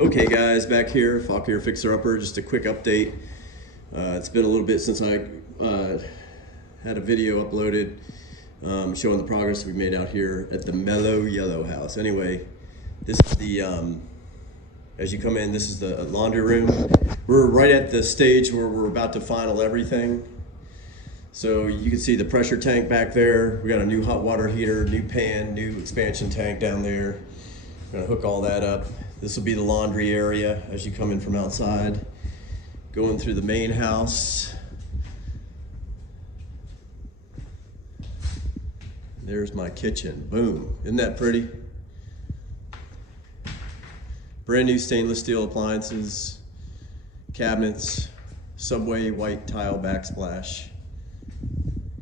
Okay guys, back here, Foyer Fixer Upper, just a quick update. It's been a little bit since I had a video uploaded showing the progress we made out here at the Mellow Yellow House. Anyway, this is the, as you come in, this is the laundry room. We're right at the stage where we're about to final everything. So you can see the pressure tank back there. We got a new hot water heater, new pan, new expansion tank down there. We're gonna hook all that up. This will be the laundry area as you come in from outside. Going through the main house. There's my kitchen, boom. Isn't that pretty? Brand new stainless steel appliances, cabinets, Subway white tile backsplash,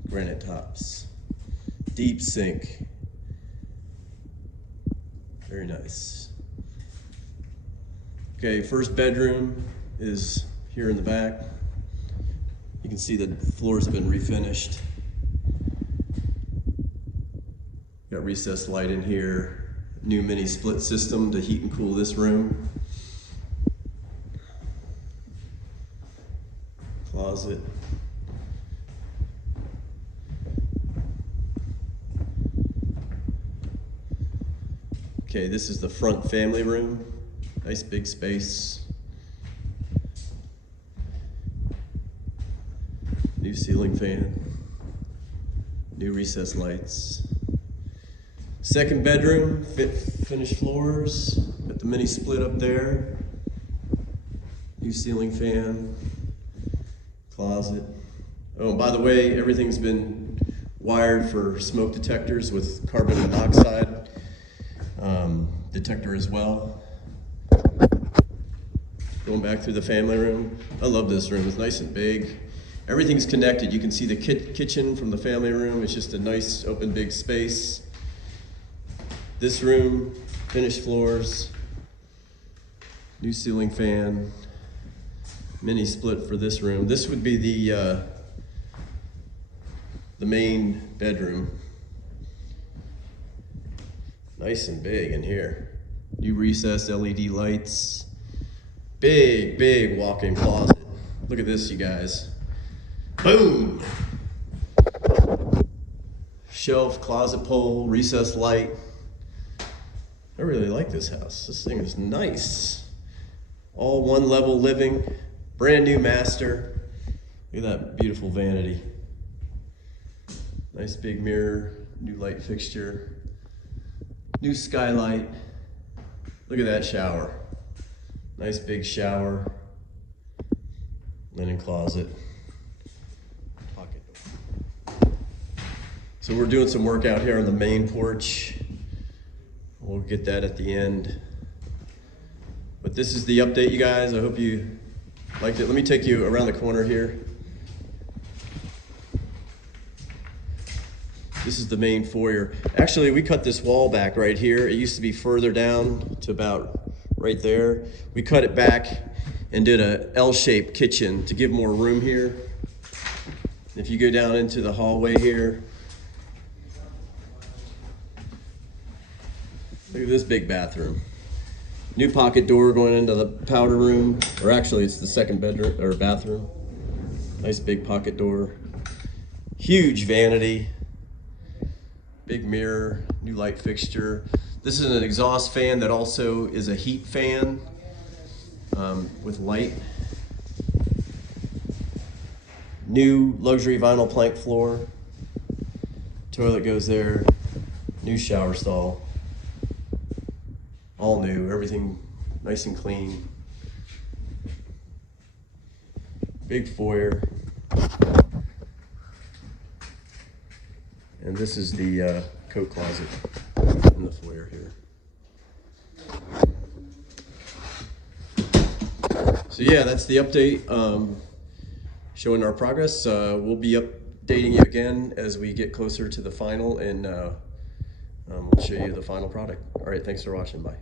granite tops, deep sink. Very nice. Okay, first bedroom is here in the back. You can see the floors have been refinished. Got recessed light in here. New mini split system to heat and cool this room. Closet. Okay, this is the front family room. Nice big space. New ceiling fan. New recessed lights. Second bedroom, finished floors. Got the mini split up there. New ceiling fan. Closet. Oh, and by the way, everything's been wired for smoke detectors with carbon monoxide detector as well. Going back through the family room. I love this room, it's nice and big. Everything's connected. You can see the kitchen from the family room. It's just a nice open big space. This room, finished floors, new ceiling fan, mini split for this room. This would be the main bedroom. Nice and big in here. New recessed LED lights. Big walk-in closet. Look at this, you guys. Boom! Shelf, closet pole, recessed light. I really like this house. This thing is nice. All one level living. Brand new master. Look at that beautiful vanity. Nice big mirror, new light fixture. New skylight. Look at that shower. Nice big shower. Linen closet. Pocket door. So we're doing some work out here on the main porch. We'll get that at the end. But this is the update, you guys. I hope you liked it. Let me take you around the corner here. This is the main foyer. Actually, we cut this wall back right here. It used to be further down to about right there. We cut it back and did a L-shaped kitchen to give more room here. If you go down into the hallway here, look at this big bathroom. New pocket door going into the powder room, or actually it's the second bedroom or bathroom. Nice big pocket door. Huge vanity. Big mirror, new light fixture. This is an exhaust fan that also is a heat fan with light. New luxury vinyl plank floor. Toilet goes there. New shower stall. All new, everything nice and clean. Big foyer. And this is the coat closet in the foyer here. So yeah, that's the update showing our progress. We'll be updating you again as we get closer to the final, and we'll show you the final product. All right, thanks for watching, bye.